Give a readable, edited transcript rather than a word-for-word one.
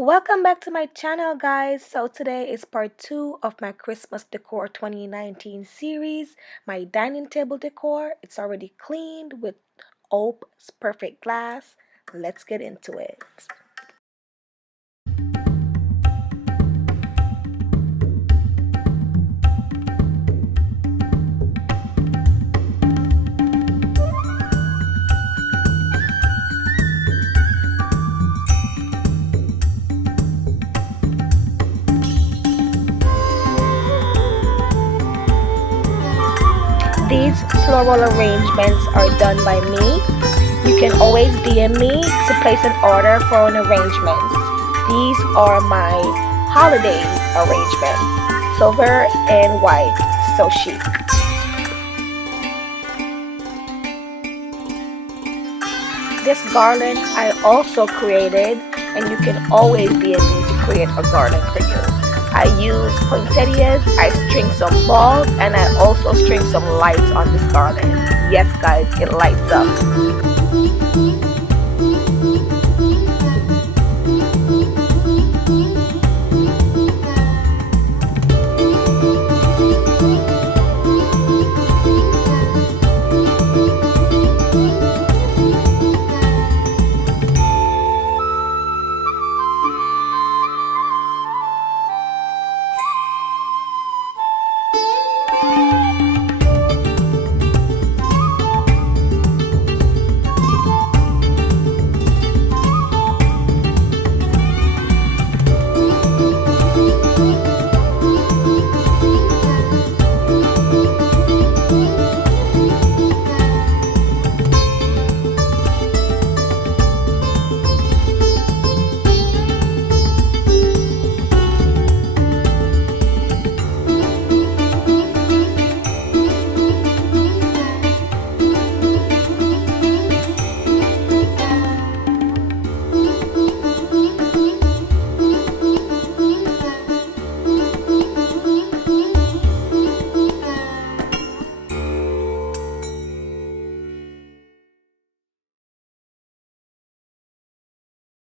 Welcome back to my channel, guys. So today is part 2 of my Christmas decor 2019 series, my dining table decor. It's already cleaned with Ope's perfect glass. Let's get into it. These floral arrangements are done by me. You can always DM me to place an order for an arrangement. These are my holiday arrangements, silver and white, so chic. This garland I also created, and you can always DM me to create a garland for you. I use poinsettias, I string some balls, and I also string some lights on this garland. Yes guys, it lights up.